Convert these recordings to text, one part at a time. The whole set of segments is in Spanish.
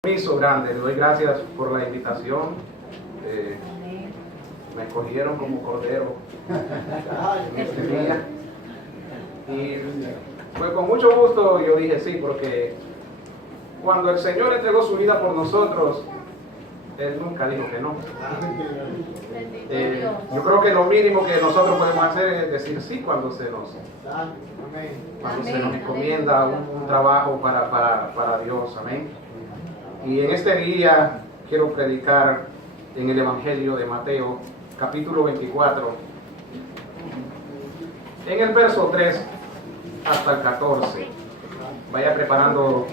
Permiso grande, le doy gracias por la invitación. Me escogieron como cordero en este día. Y pues con mucho gusto yo dije sí, porque cuando el Señor entregó su vida por nosotros, Él nunca dijo que no. Yo creo que lo mínimo que nosotros podemos hacer es decir sí cuando se nos encomienda un trabajo para Dios. Amén. Y en este día quiero predicar en el Evangelio de Mateo, capítulo 24, en el verso 3 hasta el 14. Vaya preparando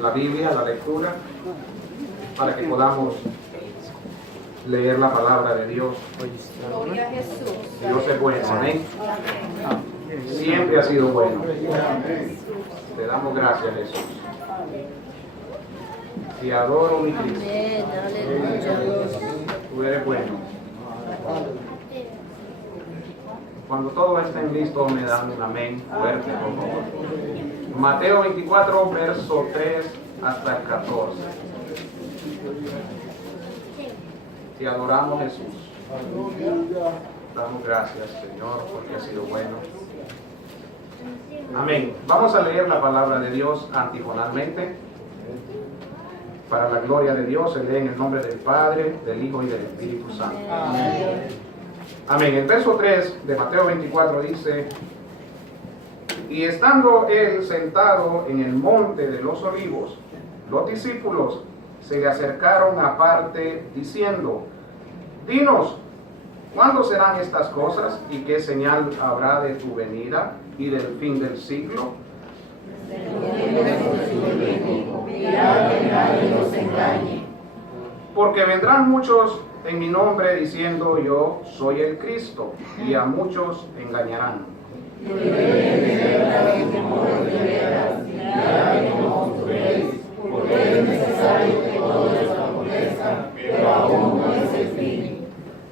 la Biblia, la lectura, para que podamos leer la palabra de Dios. Gloria a Jesús. Dios es bueno, amén. Siempre ha sido bueno. Te damos gracias, Jesús. Te adoro, mi Cristo. Amén, aleluya. Tú eres bueno. Cuando todos estén listos, me dan un amén fuerte, por favor. Mateo 24, verso 3 hasta el 14. Te adoramos, Jesús. Damos gracias, Señor, porque ha sido bueno. Amén. Vamos a leer la palabra de Dios antifonalmente. Para la gloria de Dios se lee en el nombre del Padre, del Hijo y del Espíritu Santo. Amén. Amén. El verso 3 de Mateo 24 dice: y estando él sentado en el monte de los olivos, los discípulos se le acercaron aparte diciendo: dinos, ¿cuándo serán estas cosas y qué señal habrá de tu venida y del fin del siglo? Porque vendrán muchos en mi nombre diciendo: yo soy el Cristo, y a muchos engañarán.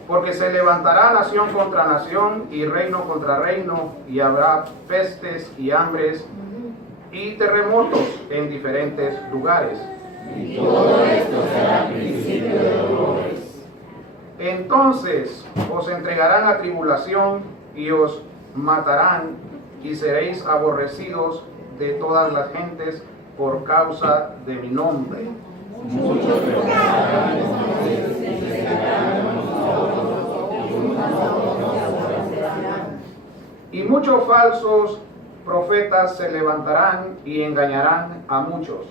Porque se levantará nación contra nación y reino contra reino, y habrá pestes y hambres y terremotos en diferentes lugares. Y todo esto será principio de dolores. Entonces os entregarán a tribulación y os matarán, y seréis aborrecidos de todas las gentes por causa de mi nombre. Muchos tropezarán y se llegarán y muchos falsos profetas se levantarán y engañarán a muchos.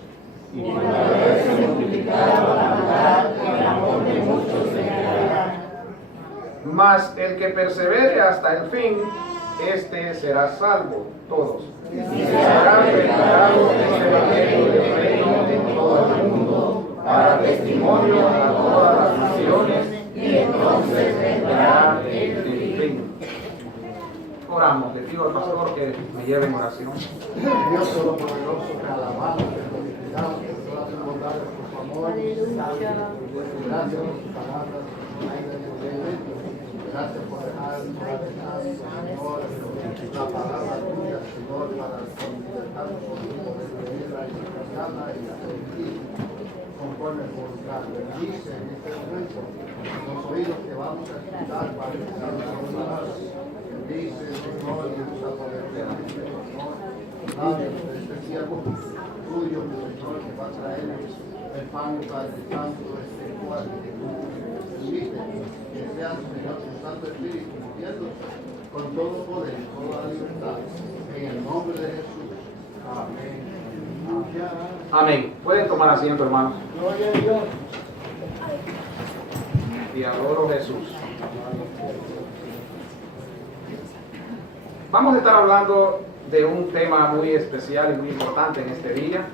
y por haberse multiplicado la maldad, el amor de muchos se enfriará. Mas el que persevere hasta el fin, este será salvo. Todos. Y será predicado este evangelio del reino en todo el mundo, para testimonio a todas las naciones, y entonces vendrá el fin. Oramos, le pido al pastor que me lleve en oración. Dios Todopoderoso, te alabamos, te glorificamos por todas tus bondades, por tu amor. Gracias por tus palabras, gracias por dejar, Señor, la palabra tuya, Señor, para libertarnos poder venirla y escucharla y hacer conforme a tu voluntad. Bendice en este momento los oídos que vamos a escuchar para escuchar las palabras. Bendice, Señor, y usa poderosamente, Señor. Padre, este siervo tuyo, Señor, que va a traer el pan, Padre Santo, este cual que tú permite que sea, Señor, tu Santo Espíritu, moviéndose con todo poder, toda la libertad, en el nombre de Jesús. Amén. Amén. Pueden tomar asiento, hermanos. Gloria a Dios. Te adoro, Jesús. Vamos a estar hablando de un tema muy especial y muy importante en este día,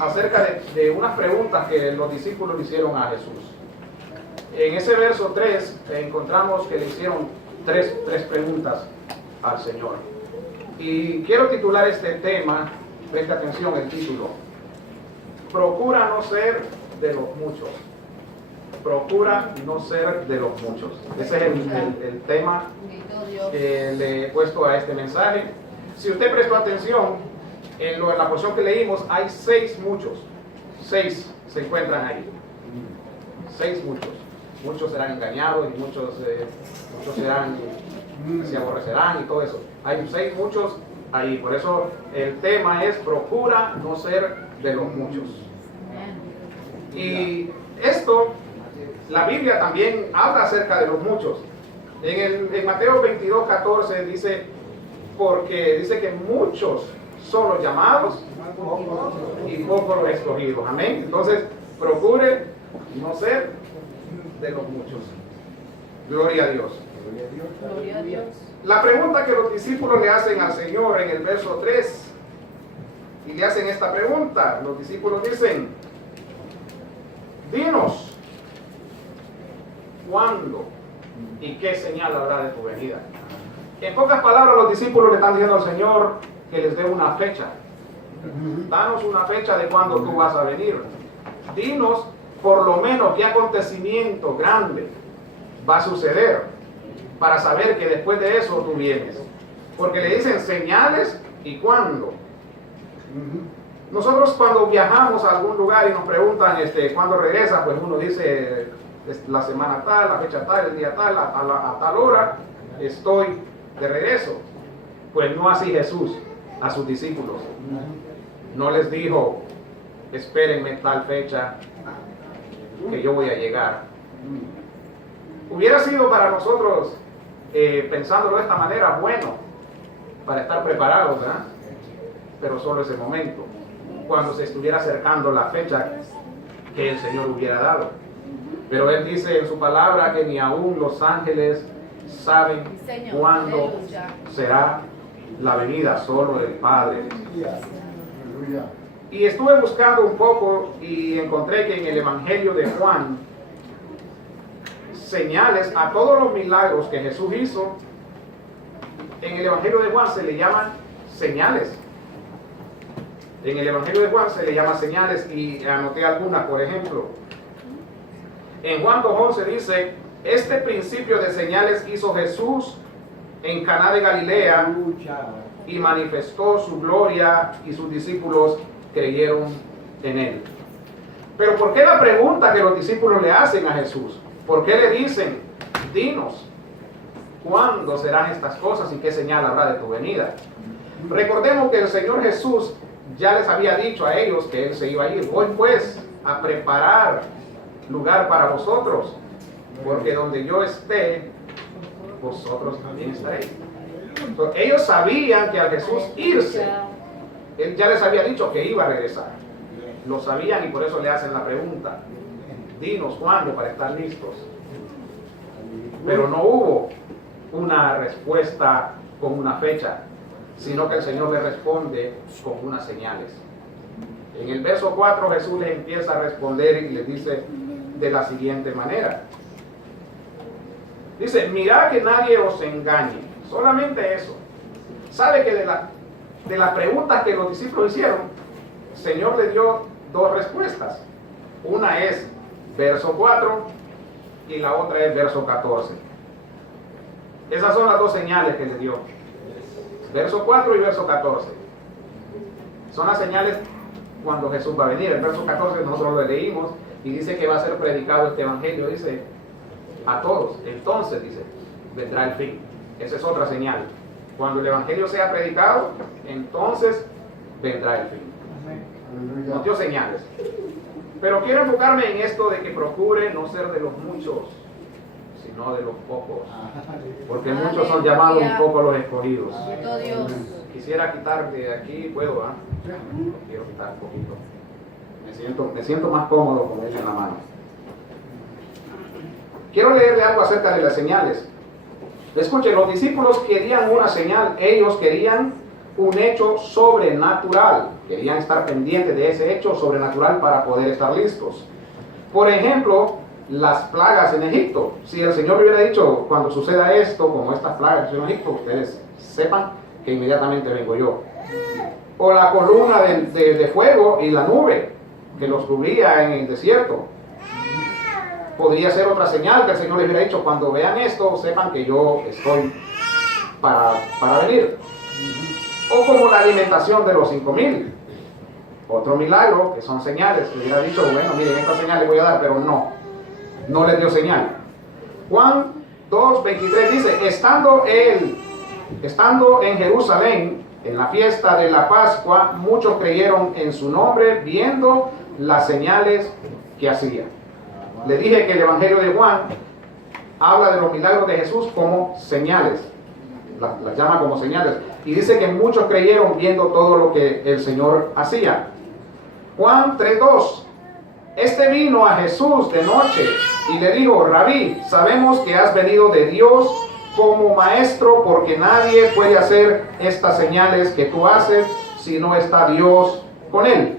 acerca de unas preguntas que los discípulos le hicieron a Jesús. En ese verso 3 encontramos que le hicieron tres preguntas al Señor. Y quiero titular este tema, presta atención el título: procura no ser de los muchos. Procura no ser de los muchos. Ese es el tema que le he puesto a este mensaje. Si usted prestó atención, en la porción que leímos hay 6 muchos. 6 se encuentran ahí. 6 muchos. Muchos serán engañados y muchos serán, se aborrecerán y todo eso. Hay 6 muchos ahí. Por eso el tema es: procura no ser de los muchos. Y esto, la Biblia también habla acerca de los muchos. En Mateo 22:14 dice, porque dice que muchos son los llamados y pocos los escogidos. Amén. Entonces, procure no ser de los muchos. Gloria a Dios. Gloria a Dios. La pregunta que los discípulos le hacen al Señor en el verso 3, y le hacen esta pregunta, los discípulos dicen: dinos, ¿cuándo y qué señal habrá de tu venida? En pocas palabras, los discípulos le están diciendo al Señor que les dé una fecha. Danos una fecha de cuándo tú vas a venir. Dinos por lo menos qué acontecimiento grande va a suceder para saber que después de eso tú vienes. Porque le dicen señales y cuándo. Nosotros cuando viajamos a algún lugar y nos preguntan cuándo regresa, pues uno dice la semana tal, la fecha tal, el día tal, a tal hora estoy de regreso. Pues no así Jesús a sus discípulos. No les dijo: espérenme tal fecha que yo voy a llegar. Hubiera sido para nosotros, pensándolo de esta manera, bueno, para estar preparados, ¿verdad? Pero solo ese momento, cuando se estuviera acercando la fecha que el Señor hubiera dado. Pero Él dice en su palabra que ni aún los ángeles saben Señor, cuándo aleluya. será la venida, solo el Padre. Aleluya. Y estuve buscando un poco y encontré que en el Evangelio de Juan, señales a todos los milagros que Jesús hizo, en el Evangelio de Juan se le llaman señales. En el Evangelio de Juan se le llama señales, y anoté algunas. Por ejemplo, en Juan 2:11 dice: este principio de señales hizo Jesús en Caná de Galilea y manifestó su gloria, y sus discípulos creyeron en él. Pero ¿por qué la pregunta que los discípulos le hacen a Jesús? ¿Por qué le dicen: dinos, ¿cuándo serán estas cosas y qué señal habrá de tu venida? Recordemos que el Señor Jesús ya les había dicho a ellos que Él se iba a ir. Voy pues a preparar lugar para vosotros, porque donde yo esté, vosotros también estaréis. Entonces, ellos sabían que al Jesús irse, Él ya les había dicho que iba a regresar. Lo sabían, y por eso le hacen la pregunta: dinos cuándo para estar listos. Pero no hubo una respuesta con una fecha, sino que el Señor le responde con unas señales. En el verso 4 Jesús les empieza a responder y les dice de la siguiente manera. Dice: mirad que nadie os engañe. Solamente eso. Sabe que de las preguntas que los discípulos hicieron, el Señor le dio dos respuestas. Una es verso 4 y la otra es verso 14. Esas son las dos señales que le dio. Verso 4 y verso 14. Son las señales cuando Jesús va a venir. El verso 14 nosotros lo leímos y dice que va a ser predicado este evangelio, dice, a todos. Entonces, dice, vendrá el fin. Esa es otra señal. Cuando el evangelio sea predicado, entonces vendrá el fin. Nos dio señales. Pero quiero enfocarme en esto de que procure no ser de los muchos, sino de los pocos. Porque muchos son llamados y pocos los escogidos. Bendito Dios. Quisiera quitar de aquí, puedo, ¿ah? Quiero quitar un poquito. Me siento más cómodo con él en la mano. Quiero leerle algo acerca de las señales. Escuchen, los discípulos querían una señal. Ellos querían un hecho sobrenatural. Querían estar pendientes de ese hecho sobrenatural para poder estar listos. Por ejemplo, las plagas en Egipto. Si el Señor hubiera dicho, cuando suceda esto, como estas plagas en Egipto, ustedes sepan que inmediatamente vengo yo. O la columna de fuego y la nube que los cubría en el desierto. Podría ser otra señal que el Señor les hubiera dicho: cuando vean esto, sepan que yo estoy para venir. O como la alimentación de los 5,000. Otro milagro, que son señales, que hubiera dicho, bueno, miren, esta señal le voy a dar, pero no le dio señal. Juan 2:23 dice, estando en Jerusalén, en la fiesta de la Pascua, muchos creyeron en su nombre, viendo las señales que hacía. Le dije que el Evangelio de Juan habla de los milagros de Jesús como señales, las llama como señales, y dice que muchos creyeron viendo todo lo que el Señor hacía. Juan 3:2, este vino a Jesús de noche y le dijo, Rabí, sabemos que has venido de Dios como maestro, porque nadie puede hacer estas señales que tú haces si no está Dios con él.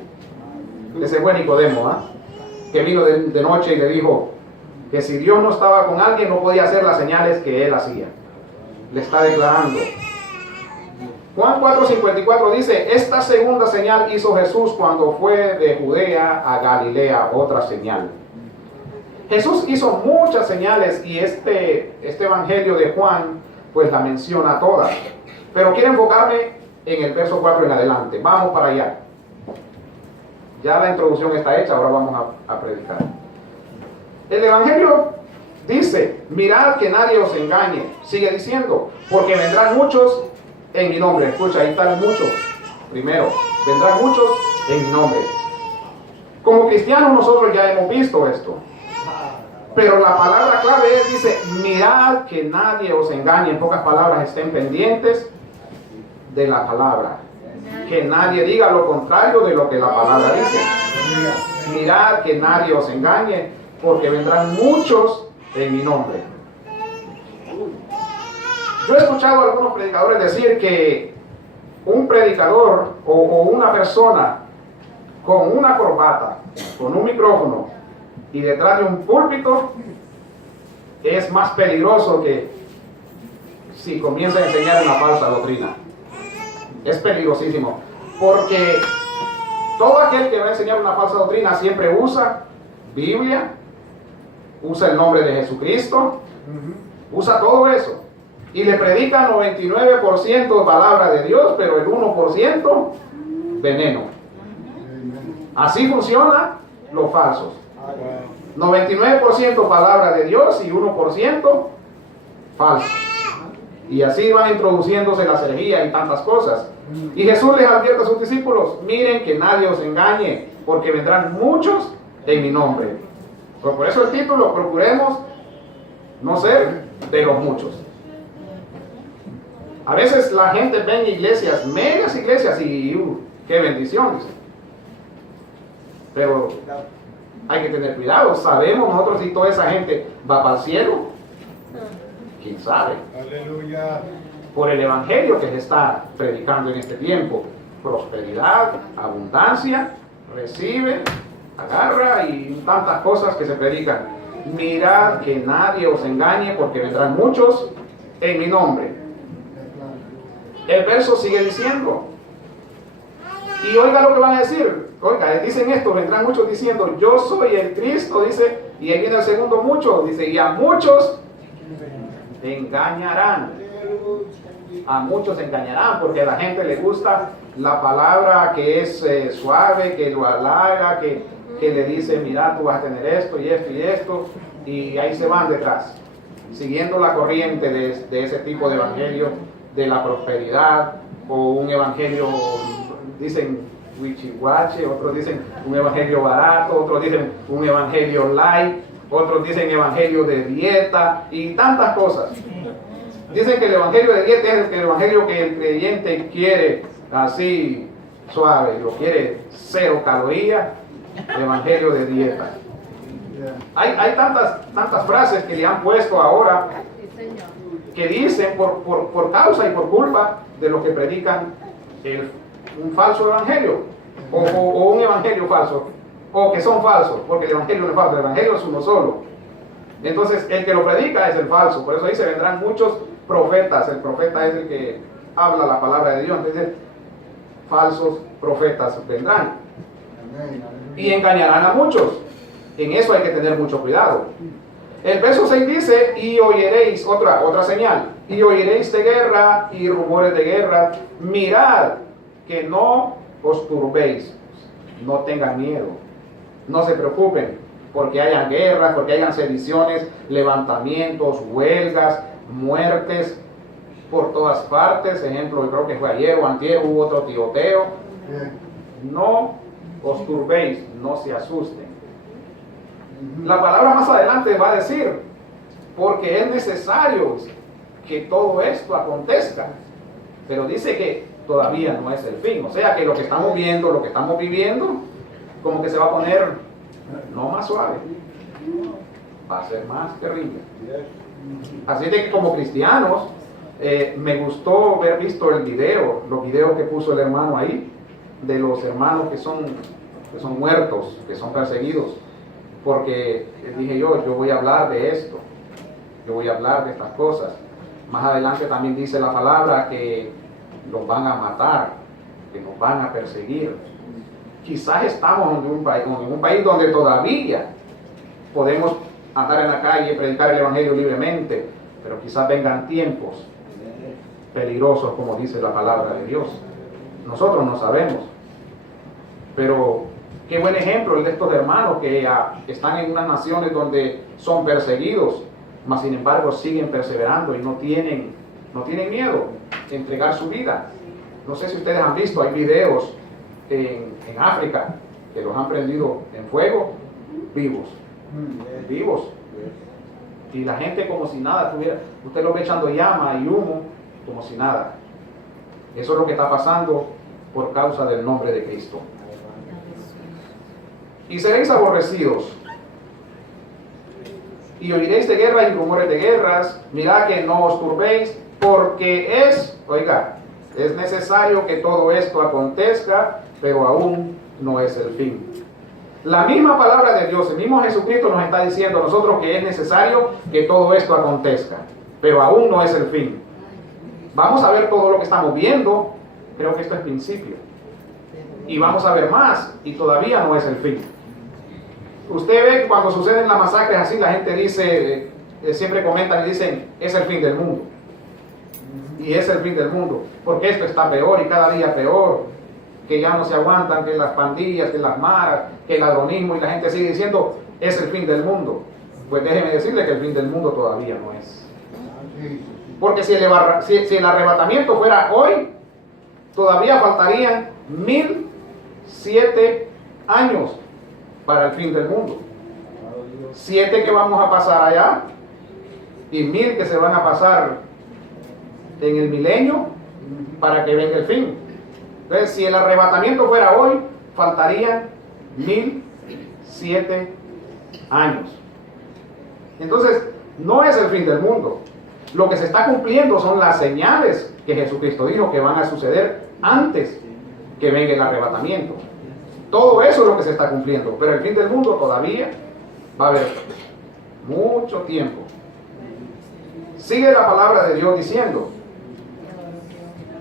Ese fue Nicodemo, que vino de noche y le dijo que si Dios no estaba con alguien no podía hacer las señales que él hacía. Le está declarando. Juan 4:54 dice, esta segunda señal hizo Jesús cuando fue de Judea a Galilea, otra señal. Jesús hizo muchas señales y este evangelio de Juan pues la menciona todas. Pero quiero enfocarme en el verso 4 en adelante. Vamos para allá. Ya la introducción está hecha, ahora vamos a predicar. El evangelio dice, mirad que nadie os engañe. Sigue diciendo, porque vendrán muchos en mi nombre. Escucha, ahí están muchos. Primero, vendrán muchos en mi nombre. Como cristianos nosotros ya hemos visto esto. Pero la palabra clave es, dice, mirad que nadie os engañe. En pocas palabras, estén pendientes de la palabra. Que nadie diga lo contrario de lo que la palabra dice. Mirad que nadie os engañe, porque vendrán muchos en mi nombre. Yo he escuchado a algunos predicadores decir que un predicador o una persona con una corbata, con un micrófono y detrás de un púlpito es más peligroso que si comienza a enseñar una falsa doctrina. Es peligrosísimo, porque todo aquel que va a enseñar una falsa doctrina siempre usa Biblia, usa el nombre de Jesucristo, usa todo eso. Y le predica 99% palabra de Dios, pero el 1% veneno. Así funcionan los falsos. 99% palabra de Dios y 1% falso. Y así van introduciéndose las herejías y tantas cosas. Y Jesús les advierte a sus discípulos, miren que nadie os engañe, porque vendrán muchos en mi nombre. Por eso el título, procuremos no ser de los muchos. A veces la gente ve en iglesias, medias iglesias, y qué bendición, dice. Pero hay que tener cuidado. ¿Sabemos nosotros si toda esa gente va para el cielo? ¿Quién sabe? Aleluya. Por el evangelio que se está predicando en este tiempo. Prosperidad, abundancia, recibe, agarra y tantas cosas que se predican. Mirad que nadie os engañe, porque vendrán muchos en mi nombre. El verso sigue diciendo, y oiga lo que van a decir. Oiga, dicen esto, vendrán muchos diciendo, yo soy el Cristo, dice, y ahí viene el segundo mucho, dice, y a muchos engañarán. A muchos engañarán, porque a la gente le gusta la palabra que es suave, que lo halaga, que le dice, mira, tú vas a tener esto y esto y esto, y ahí se van detrás, siguiendo la corriente de ese tipo de evangelio, de la prosperidad, o un evangelio, dicen wichihuache, otros dicen un evangelio barato, otros dicen un evangelio light, otros dicen evangelio de dieta y tantas cosas. Dicen que el evangelio de dieta es el evangelio que el creyente quiere así suave, lo quiere 0 calorías, el evangelio de dieta. Hay tantas frases que le han puesto ahora que dicen por causa y por culpa de los que predican un falso evangelio o un evangelio falso, o que son falsos, porque el evangelio no es falso, el evangelio es uno solo. Entonces el que lo predica es el falso. Por eso dice, vendrán muchos profetas. El profeta es el que habla la palabra de Dios. Entonces falsos profetas vendrán y engañarán a muchos. En eso hay que tener mucho cuidado. El verso 6 dice, y oyeréis, otra señal, y oyeréis de guerra y rumores de guerra. Mirad que no os turbéis. no tengan miedo, no se preocupen porque hayan guerras, porque hayan sediciones, levantamientos, huelgas, muertes por todas partes. Ejemplo, yo creo que fue ayer o antier, hubo otro tiroteo. No os turbéis, no se asusten. La palabra más adelante va a decir, porque es necesario que todo esto acontezca, pero dice que todavía no es el fin. O sea que lo que estamos viendo, lo que estamos viviendo, como que se va a poner no más suave, va a ser más terrible. Así de que como cristianos, me gustó haber visto el video, los videos que puso el hermano ahí, de los hermanos que son muertos, que son perseguidos, porque dije yo voy a hablar de esto, yo voy a hablar de estas cosas. Más adelante también dice la palabra que los van a matar, que nos van a perseguir. Quizás estamos en un país donde todavía podemos andar en la calle y predicar el Evangelio libremente, pero quizás vengan tiempos peligrosos, como dice la palabra de Dios. Nosotros no sabemos, pero qué buen ejemplo el de estos hermanos que están en unas naciones donde son perseguidos, mas sin embargo siguen perseverando y no tienen miedo de entregar su vida. No sé si ustedes han visto, hay videos en África que los han prendido en fuego, vivos, y la gente como si nada tuviera, usted lo ve echando llama y humo como si nada. Eso es lo que está pasando por causa del nombre de Cristo. Y seréis aborrecidos, y oiréis de guerra y rumores de guerras. Mirad que no os turbéis, porque es necesario que todo esto acontezca, pero aún no es el fin. La misma palabra de Dios, el mismo Jesucristo nos está diciendo a nosotros que es necesario que todo esto acontezca, pero aún no es el fin. Vamos a ver todo lo que estamos viendo, creo que esto es principio. Y vamos a ver más, y todavía no es el fin. Usted ve que cuando suceden las masacres así, la gente dice, siempre comentan y dicen, es el fin del mundo. Y es el fin del mundo, porque esto está peor y cada día peor, que ya no se aguantan, que las pandillas, que las maras, que el ladronismo, y la gente sigue diciendo, es el fin del mundo. Pues déjeme decirle que el fin del mundo todavía no es. Porque si el arrebatamiento fuera hoy, todavía faltarían 1007 años para el fin del mundo. 7 que vamos a pasar allá y 1000 que se van a pasar en el milenio para que venga el fin. Entonces, si el arrebatamiento fuera hoy, faltarían 1007 años. Entonces, no es el fin del mundo. Lo que se está cumpliendo son las señales que Jesucristo dijo que van a suceder antes que venga el arrebatamiento. Todo eso es lo que se está cumpliendo, pero el fin del mundo todavía va a haber mucho tiempo. Sigue la palabra de Dios diciendo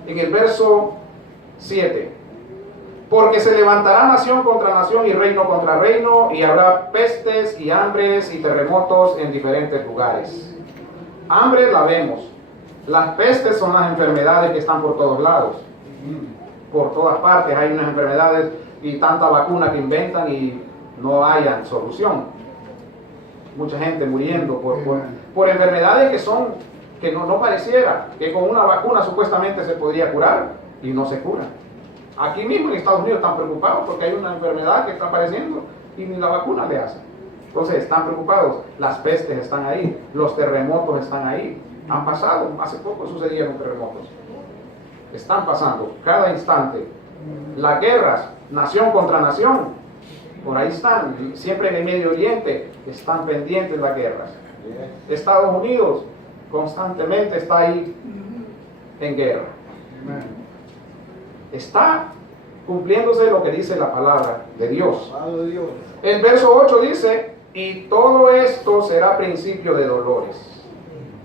en el verso 7: porque se levantará nación contra nación y reino contra reino, y habrá pestes y hambres y terremotos en diferentes lugares. Hambre la vemos. Las pestes son las enfermedades que están por todos lados. Por todas partes hay unas enfermedades y tanta vacuna que inventan y no hayan solución. Mucha gente muriendo por enfermedades que no pareciera que con una vacuna supuestamente se podría curar y no se cura. Aquí mismo en Estados Unidos están preocupados porque hay una enfermedad que está apareciendo y ni la vacuna le hace. Entonces están preocupados. Las pestes están ahí, los terremotos están ahí. Han pasado, hace poco sucedieron terremotos. Están pasando cada instante. Las guerras, nación contra nación, por ahí están. Siempre en el Medio Oriente están pendientes las guerras. Estados Unidos constantemente está ahí en guerra. Está cumpliéndose lo que dice la palabra de Dios. El verso 8 dice: y todo esto será principio de dolores.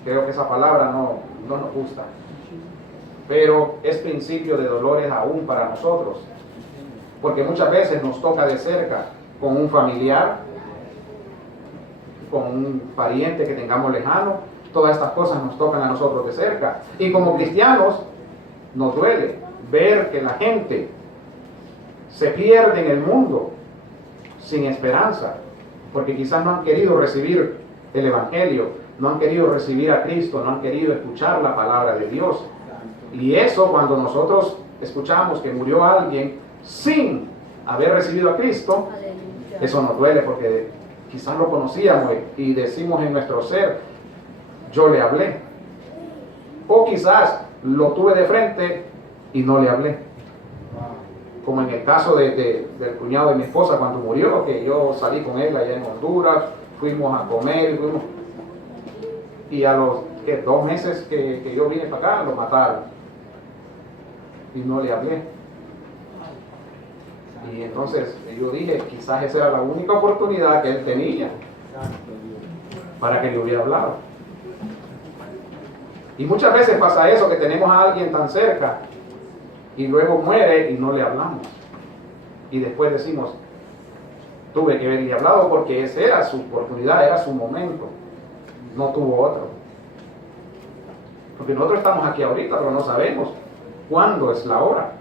Creo que esa palabra no nos gusta, pero es principio de dolores aún para nosotros, porque muchas veces nos toca de cerca con un familiar, con un pariente que tengamos lejano. Todas estas cosas nos tocan a nosotros de cerca, y como cristianos nos duele ver que la gente se pierde en el mundo sin esperanza, porque quizás no han querido recibir el Evangelio, no han querido recibir a Cristo, no han querido escuchar la palabra de Dios. Y eso, cuando nosotros escuchamos que murió alguien sin haber recibido a Cristo, eso nos duele porque quizás lo conocíamos y decimos en nuestro ser, yo le hablé. O quizás lo tuve de frente y no le hablé. Como en el caso del cuñado de mi esposa cuando murió, que yo salí con él allá en Honduras, fuimos a comer, y a los 2 meses que yo vine para acá, lo mataron. Y no le hablé. Y entonces yo dije, quizás esa era la única oportunidad que él tenía para que le hubiera hablado. Y muchas veces pasa eso, que tenemos a alguien tan cerca y luego muere y no le hablamos. Y después decimos, tuve que haberle hablado porque esa era su oportunidad, era su momento. No tuvo otro. Porque nosotros estamos aquí ahorita, pero no sabemos cuándo es la hora.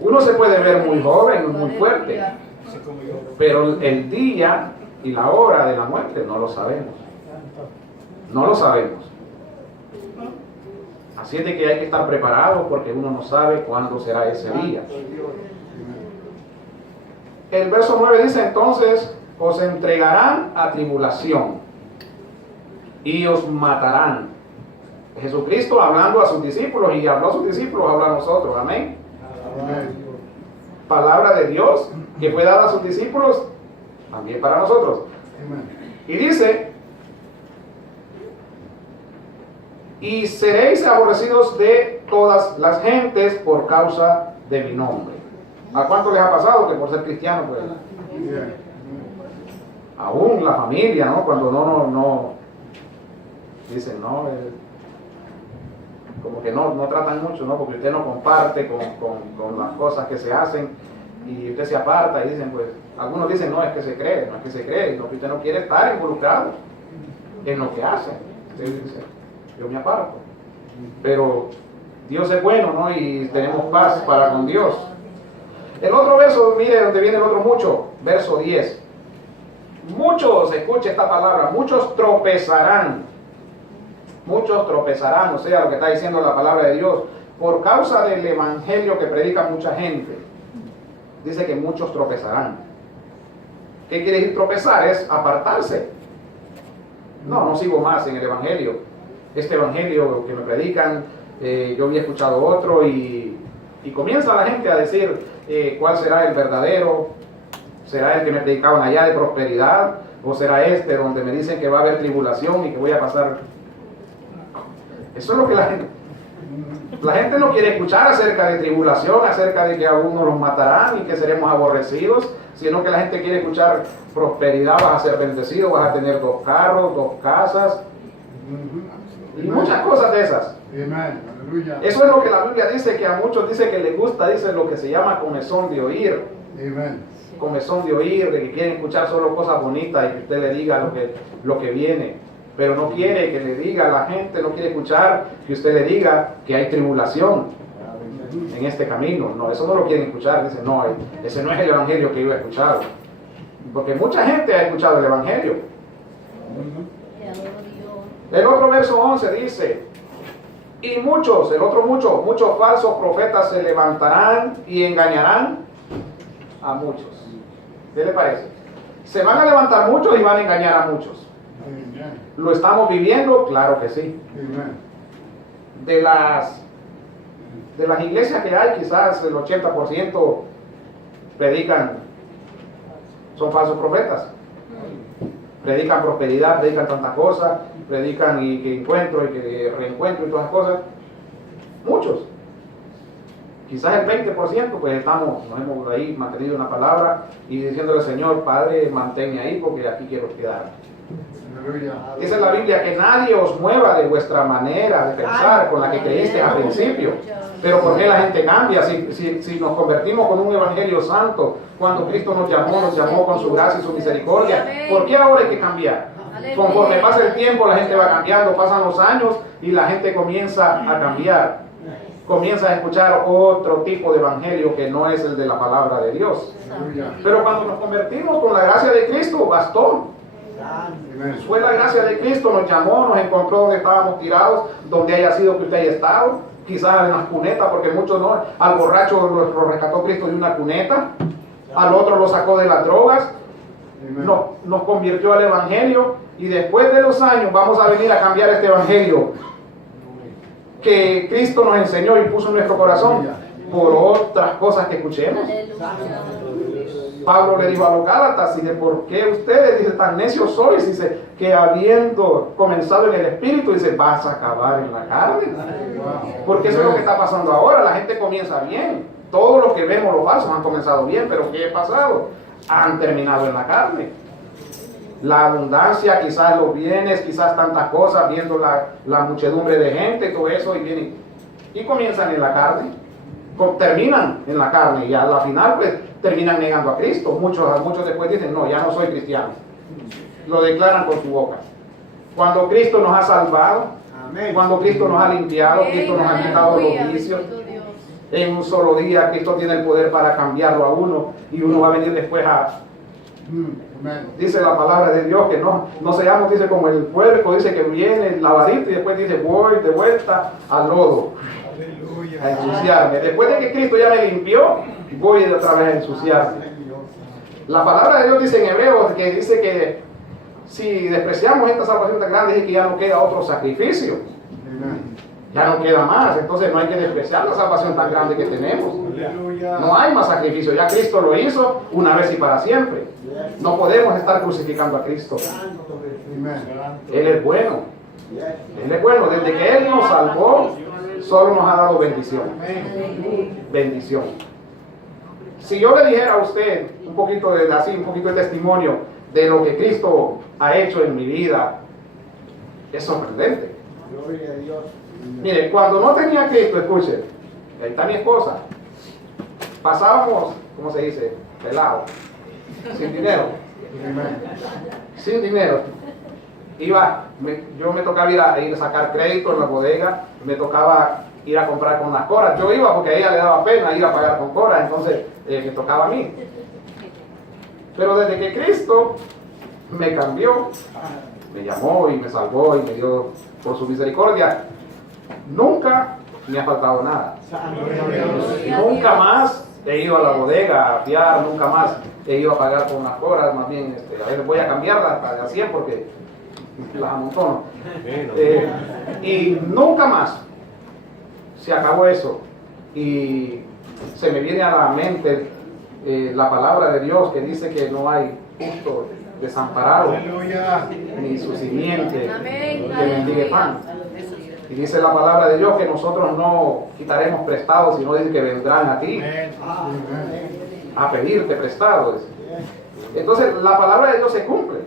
Uno se puede ver muy joven, muy fuerte, pero el día y la hora de la muerte no lo sabemos. No lo sabemos. Así es de que hay que estar preparado porque uno no sabe cuándo será ese día. El verso 9 dice entonces, os entregarán a tribulación y os matarán. Jesucristo hablando a sus discípulos, y habló a sus discípulos, habla a nosotros, amén. Palabra de Dios que fue dada a sus discípulos, también para nosotros. Y dice, y seréis aborrecidos de todas las gentes por causa de mi nombre. ¿A cuánto les ha pasado que por ser cristiano, pues, aún la familia, ¿no? Cuando no dicen, no, como que no tratan mucho, ¿no? Porque usted no comparte con las cosas que se hacen y usted se aparta y dicen, pues, algunos dicen, no es que se cree, no es que se cree, no, que usted no quiere estar involucrado en lo que hacen. Usted dice, yo me aparto. Pero Dios es bueno, ¿no? Y tenemos paz para con Dios. El otro verso, mire donde viene el otro mucho, verso 10. Muchos, escuche esta palabra, muchos tropezarán. Muchos tropezarán, o sea, lo que está diciendo la palabra de Dios, por causa del evangelio que predica mucha gente. Dice que muchos tropezarán. ¿Qué quiere decir tropezar? Es apartarse. No sigo más en el evangelio. Este evangelio que me predican, yo había escuchado otro y comienza la gente a decir cuál será el verdadero. ¿Será el que me predicaban allá de prosperidad? ¿O será este donde me dicen que va a haber tribulación y que voy a pasar? Eso es lo que la gente no quiere escuchar acerca de tribulación, acerca de que a uno los matarán y que seremos aborrecidos, sino que la gente quiere escuchar prosperidad, vas a ser bendecido, vas a tener 2 carros, 2 casas y muchas cosas de esas. Eso es lo que la Biblia dice, que a muchos dice que les gusta, dice lo que se llama comezón de oír. Comezón de oír, de que quieren escuchar solo cosas bonitas y que usted le diga lo que viene. Pero no quiere que le diga a la gente, no quiere escuchar que usted le diga que hay tribulación en este camino. No, eso no lo quieren escuchar. Dicen, no, ese no es el evangelio que yo he escuchado. Porque mucha gente ha escuchado el evangelio. El otro verso 11 dice, y muchos falsos profetas se levantarán y engañarán a muchos. ¿Qué le parece? Se van a levantar muchos y van a engañar a muchos. ¿Lo estamos viviendo? Claro que sí. De las iglesias que hay, quizás el 80% predican, son falsos profetas. Predican prosperidad, predican tantas cosas, predican y que encuentro y que reencuentro y todas las cosas. Muchos. Quizás el 20%, pues nos hemos ahí mantenido una palabra y diciéndole, Señor, Padre, manténme ahí porque aquí quiero quedar. Dice la Biblia que nadie os mueva de vuestra manera de pensar con la que creíste al principio. Pero ¿por qué la gente cambia? Si nos convertimos con un evangelio santo, cuando Cristo nos llamó con su gracia y su misericordia, ¿por qué ahora hay que cambiar? Conforme pasa el tiempo, la gente va cambiando, pasan los años y la gente comienza a cambiar. comienza a escuchar otro tipo de evangelio que no es el de la palabra de Dios. Pero cuando nos convertimos con la gracia de Cristo, bastó. Fue la gracia de Cristo, nos llamó, nos encontró donde estábamos tirados, donde haya sido que usted haya estado, quizás en las cunetas, porque muchos no, al borracho lo rescató Cristo de una cuneta, al otro lo sacó de las drogas, nos convirtió al evangelio, y después de los años vamos a venir a cambiar este evangelio que Cristo nos enseñó y puso en nuestro corazón por otras cosas que escuchemos. Pablo le dijo a los Gálatas, dice, ¿por qué ustedes, dice, tan necios sois? Dice, que habiendo comenzado en el Espíritu, dice, vas a acabar en la carne. Porque eso es lo que está pasando ahora, la gente comienza bien. Todos los que vemos los falsos han comenzado bien, pero ¿qué ha pasado? Han terminado en la carne. La abundancia, quizás los bienes, quizás tantas cosas, viendo la muchedumbre de gente, todo eso, y vienen, y comienzan en la carne. Terminan en la carne y a la final pues terminan negando a Cristo. Muchos después dicen, no, ya no soy cristiano. Lo declaran con su boca. Cuando Cristo nos ha salvado, cuando Cristo nos ha limpiado, Cristo nos ha quitado los vicios, en un solo día Cristo tiene el poder para cambiarlo a uno, y uno va a venir después a... Dice la palabra de Dios que no seamos, dice, como el puerco, dice que viene el lavadito y después dice, voy de vuelta al lodo a ensuciarme. Después de que Cristo ya me limpió, voy otra vez a ensuciarme. La palabra de Dios dice en Hebreos que dice que si despreciamos esta salvación tan grande, dice que ya no queda otro sacrificio. Ya no queda más, entonces no hay que despreciar la salvación tan grande que tenemos. No hay más sacrificio, ya Cristo lo hizo una vez y para siempre. No podemos estar crucificando a Cristo. Él es bueno. Él es bueno. Desde que Él nos salvó, solo nos ha dado bendición. Bendición. Si yo le dijera a usted un poquito de testimonio de lo que Cristo ha hecho en mi vida, es sorprendente. Mire, cuando no tenía Cristo, escuche, ahí está mi esposa, pasábamos, ¿cómo se dice? Pelado, sin dinero. Sin dinero. Yo me tocaba ir a sacar crédito en la bodega, me tocaba ir a comprar con las coras. Yo iba porque a ella le daba pena ir a pagar con coras, entonces me tocaba a mí. Pero desde que Cristo me cambió, me llamó y me salvó y me dio por su misericordia, nunca me ha faltado nada. Nunca más he ido a la bodega a fiar, nunca más he ido a pagar con unas coras, más bien a veces voy a cambiarlas hasta de a 100 porque las amontono. Y nunca más se acabó eso. Y se me viene a la mente la palabra de Dios que dice que no hay justo desamparado, ni su simiente que mendigue pan. Y dice la palabra de Dios que nosotros no quitaremos prestados, sino dice que vendrán a ti a pedirte prestados. Entonces la palabra de Dios se cumple.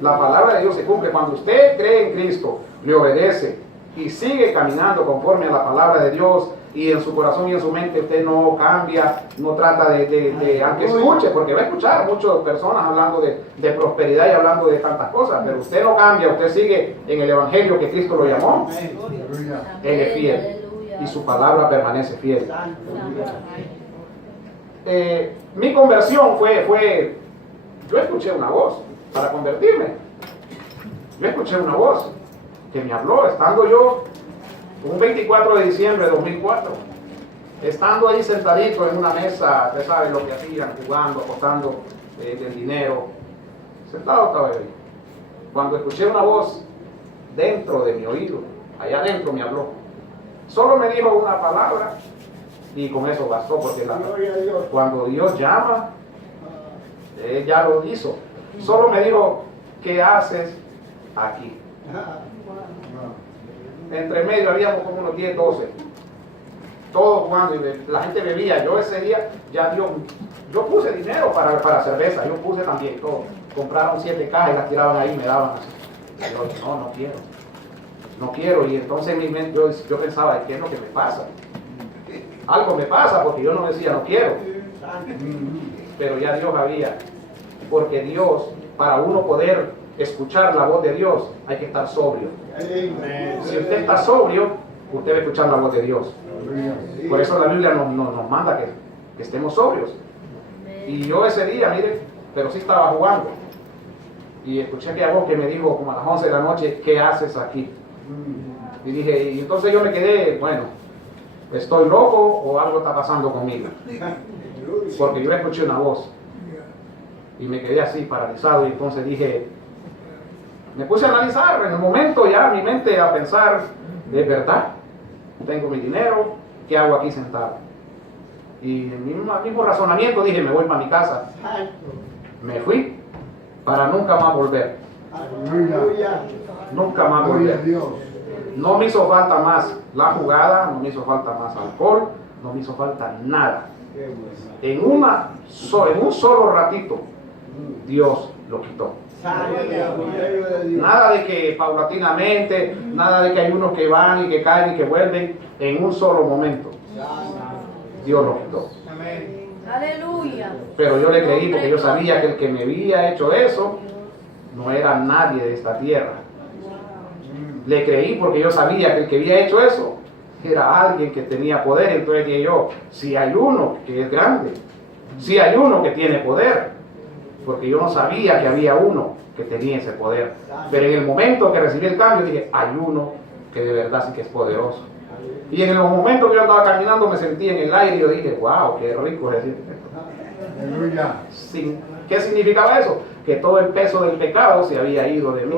La palabra de Dios se cumple. Cuando usted cree en Cristo, le obedece y sigue caminando conforme a la palabra de Dios, y en su corazón y en su mente usted no cambia, no trata aunque escuche, porque va a escuchar muchas personas hablando de prosperidad y hablando de tantas cosas, pero usted no cambia, usted sigue en el evangelio que Cristo lo llamó. Él es fiel y su palabra permanece fiel. Mi conversión fue, yo escuché una voz para convertirme. Yo escuché una voz que me habló, estando yo un 24 de diciembre de 2004, estando ahí sentadito en una mesa, ustedes saben lo que hacían, jugando, apostando el dinero, sentado estaba ahí, cuando escuché una voz dentro de mi oído, allá adentro me habló, solo me dijo una palabra y con eso bastó, porque cuando Dios llama, Él ya lo hizo. Solo me dijo, ¿qué haces aquí? Entre medio habíamos como unos 10, 12. Todos jugando, y la gente bebía. Yo ese día, yo puse dinero para cerveza, yo puse también todo. Compraron 7 cajas y las tiraban ahí y me daban así. Yo, no quiero. Y entonces en mi mente yo pensaba, ¿qué es lo que me pasa? Algo me pasa, porque yo no decía, no quiero. Pero ya Dios había. Porque Dios, para uno poder escuchar la voz de Dios, hay que estar sobrio. Si usted está sobrio, usted va a escuchar la voz de Dios. Por eso la Biblia nos manda que estemos sobrios. Y yo ese día, mire, pero sí estaba jugando. Y escuché aquella voz que me dijo como a las 11 de la noche, ¿qué haces aquí? Y dije, y entonces yo me quedé, bueno, ¿estoy loco o algo está pasando conmigo? Porque yo escuché una voz. Y me quedé así paralizado y entonces dije, me puse a analizar en el momento ya mi mente a pensar, de verdad, tengo mi dinero, ¿qué hago aquí sentado? Y en mi mismo razonamiento dije, me voy para mi casa. Me fui para nunca más volver. Nunca más volver. No me hizo falta más la jugada, no me hizo falta más alcohol, no me hizo falta nada. En un solo ratito, Dios lo quitó. Nada de que paulatinamente, nada de que hay unos que van y que caen y que vuelven. En un solo momento, Dios lo quitó. Aleluya. Pero yo le creí porque yo sabía que el que me había hecho eso no era nadie de esta tierra. Le creí porque yo sabía que el que había hecho eso era alguien que tenía poder. Entonces dije yo, si hay uno que es grande, si hay uno que tiene poder, porque yo no sabía que había uno que tenía ese poder. Pero en el momento que recibí el cambio dije, hay uno que de verdad sí que es poderoso. Y en el momento que yo andaba caminando me sentí en el aire y yo dije, wow, qué rico es decir. ¿Qué significaba eso? Que todo el peso del pecado se había ido de mí.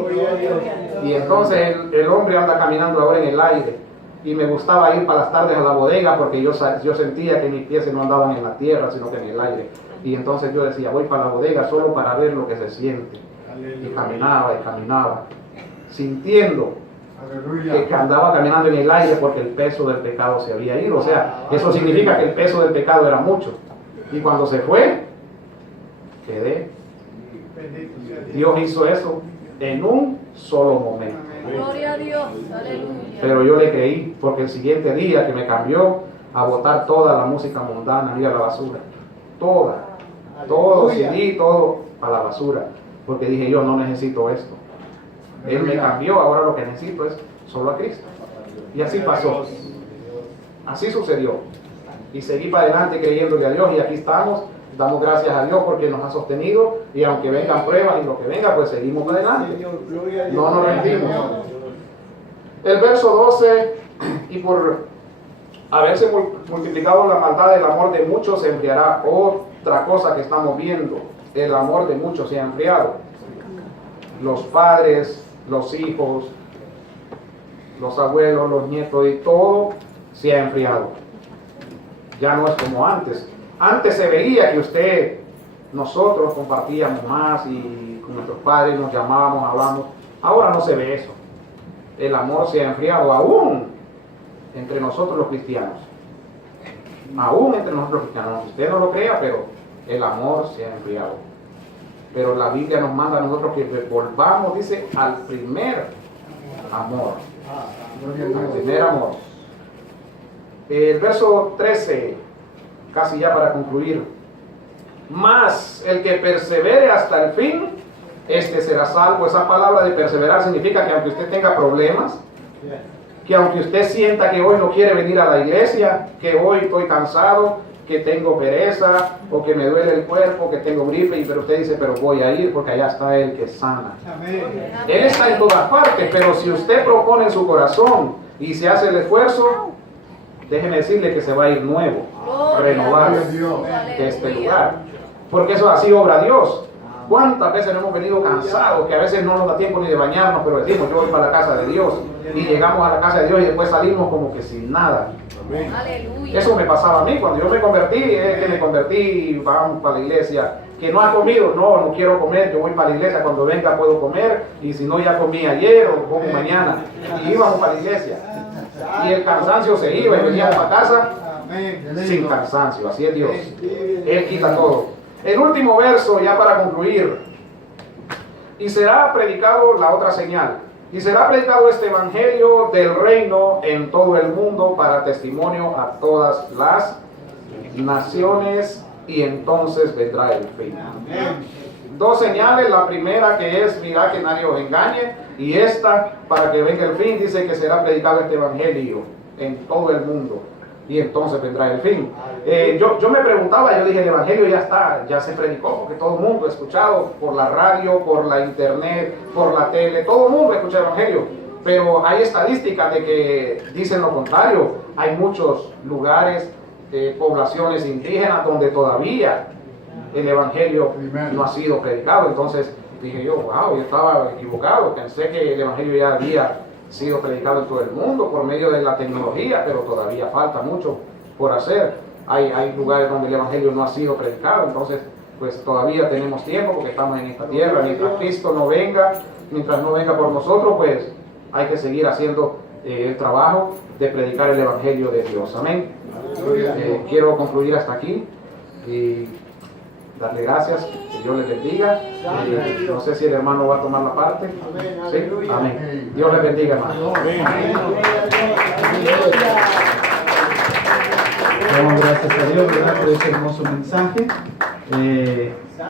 Y entonces el hombre anda caminando ahora en el aire. Y me gustaba ir para las tardes a la bodega porque yo sentía que mis pies no andaban en la tierra, sino que en el aire. Y entonces yo decía, voy para la bodega solo para ver lo que se siente. Y caminaba, sintiendo que andaba caminando en el aire porque el peso del pecado se había ido. O sea, eso significa que el peso del pecado era mucho. Y cuando se fue, quedé. Dios hizo eso en un solo momento. Gloria a Dios. Aleluya. Pero yo le creí porque el siguiente día que me cambió a botar toda la música mundana y a la basura. Todo CD, todo a la basura. Porque dije yo, no necesito esto. Él me cambió, ahora lo que necesito es solo a Cristo. Y así pasó. Así sucedió. Y seguí para adelante creyéndole a Dios y aquí estamos. Damos gracias a Dios porque nos ha sostenido y aunque vengan pruebas y lo que venga, pues seguimos para adelante. No nos rendimos. El verso 12, y por haberse multiplicado la maldad del amor de muchos se enfriará. Otra cosa que estamos viendo, el amor de muchos se ha enfriado. Los padres, los hijos, los abuelos, los nietos y todo se ha enfriado. Ya no es como antes. Antes se veía que nosotros compartíamos más y con nuestros padres nos llamábamos, hablábamos. Ahora no se ve eso. El amor se ha enfriado aún entre nosotros los cristianos. Aún entre nosotros los cristianos. Usted no lo crea, pero el amor se ha enfriado. Pero la Biblia nos manda a nosotros que volvamos, dice, al primer amor. Al primer amor. El verso 13, casi ya para concluir. Mas el que persevere hasta el fin, este será salvo. Esa palabra de perseverar significa que aunque usted tenga problemas, que aunque usted sienta que hoy no quiere venir a la iglesia, que hoy estoy cansado, que tengo pereza, o que me duele el cuerpo, que tengo gripe, pero usted dice, pero voy a ir porque allá está Él que sana. Él está en todas partes, pero si usted propone en su corazón y se hace el esfuerzo, déjeme decirle que se va a ir nuevo, renovado de este lugar. Porque eso así obra Dios. ¿Cuántas veces no hemos venido cansados, que a veces no nos da tiempo ni de bañarnos, pero decimos, yo voy para la casa de Dios? Y llegamos a la casa de Dios y después salimos como que sin nada. Aleluya. Eso me pasaba a mí cuando yo me convertí, que me convertí, vamos para la iglesia. Que no has comido, no quiero comer, yo voy para la iglesia, cuando venga puedo comer, y si no ya comí ayer o como mañana. Y íbamos para la iglesia. Y el cansancio se iba y veníamos a casa sin cansancio, así es Dios. Él quita todo. El último verso, ya para concluir. Y será predicado la otra señal. Y será predicado este evangelio del reino en todo el mundo para testimonio a todas las naciones y entonces vendrá el fin. Dos señales, la primera que es mirad que nadie os engañe y esta para que venga el fin dice que será predicado este evangelio en todo el mundo, y entonces vendrá el fin. Yo me preguntaba, yo dije, el Evangelio ya está, ya se predicó, porque todo el mundo ha escuchado por la radio, por la internet, por la tele, todo el mundo escucha el Evangelio, pero hay estadísticas de que dicen lo contrario. Hay muchos lugares, poblaciones indígenas donde todavía el Evangelio no ha sido predicado. Entonces dije yo, wow, yo estaba equivocado, pensé que el Evangelio ya había sido predicado en todo el mundo por medio de la tecnología, pero todavía falta mucho por hacer. Hay lugares donde el Evangelio no ha sido predicado, entonces pues todavía tenemos tiempo porque estamos en esta tierra. Mientras Cristo no venga, mientras no venga por nosotros, pues hay que seguir haciendo el trabajo de predicar el Evangelio de Dios. Amén. Quiero concluir hasta aquí y darle gracias, que Dios les bendiga. No sé si el hermano va a tomar la parte. ¿Sí? Amén. Dios les bendiga, hermano. Damos gracias a Dios, ¿verdad?, por ese hermoso mensaje.